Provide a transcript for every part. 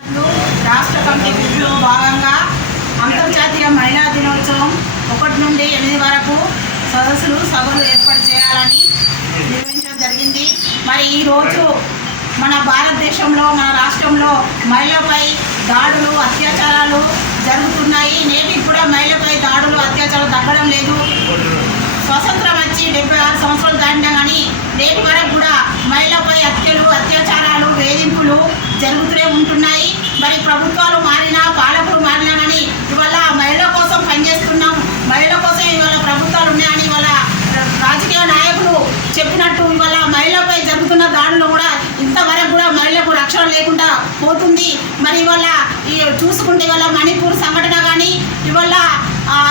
రాష్ట్ర కమిటీ పిలుపులో భాగంగా అంతర్జాతీయ మహిళా దినోత్సవం ఒకటి నుండి ఎనిమిది వరకు సదస్సులు సభలు ఏర్పాటు చేయాలని నిర్వహించడం జరిగింది. మరి ఈరోజు మన భారతదేశంలో మన రాష్ట్రంలో మహిళలపై దాడులు అత్యాచారాలు జరుగుతున్నాయి. నేటికి కూడా మహిళలపై దాడులు అత్యాచారాలు తగ్గడం లేదు. స్వతంత్రం వచ్చి డెబ్బై ఆరు సంవత్సరాలు దాటినా కానీ నేటి వరకు కూడా మహిళలపై హత్యలు అత్యాచారాలు వేధింపులు జరుగుతూనే ఉంటున్నాయి. మరి ప్రభుత్వాలు మారినా పాలకులు మారినా కానీ ఇవాళ మహిళల కోసం పనిచేస్తున్నాం. మహిళల కోసం ఇవాళ ప్రభుత్వాలు ఉన్నాయని ఇవాళ రాజకీయ నాయకులు చెప్పినట్టు ఇవాళ మహిళలపై జరుగుతున్న దాడులు కూడా ఇంతవరకు కూడా మహిళలకు రక్షణ లేకుండా పోతుంది. మరి ఇవాళ చూసుకుంటే ఇవాళ మణిపూర్ సంఘటన కానీ ఇవాళ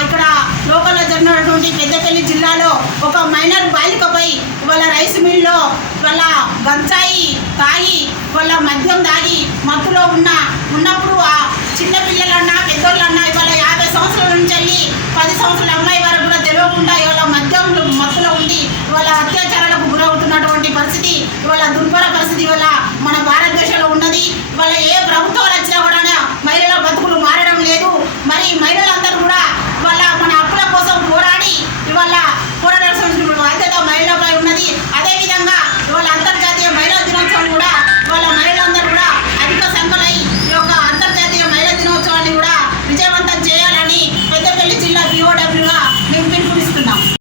ఇక్కడ లోకల్లో జరిగినటువంటి పెద్దపల్లి జిల్లాలో ఒక మైనర్ బాలికపై ఇవాళ రైస్ మిల్లో ఇవాళ గంజాయి తాగి అప్పులో ఉన్న ఉన్నప్పుడు ఆ చిన్న పిల్లలన్నా పెద్దోళ్ళన్నా ఇవాళ యాభై సంవత్సరాల నుంచి వెళ్ళి పది సంవత్సరాల అమ్మాయి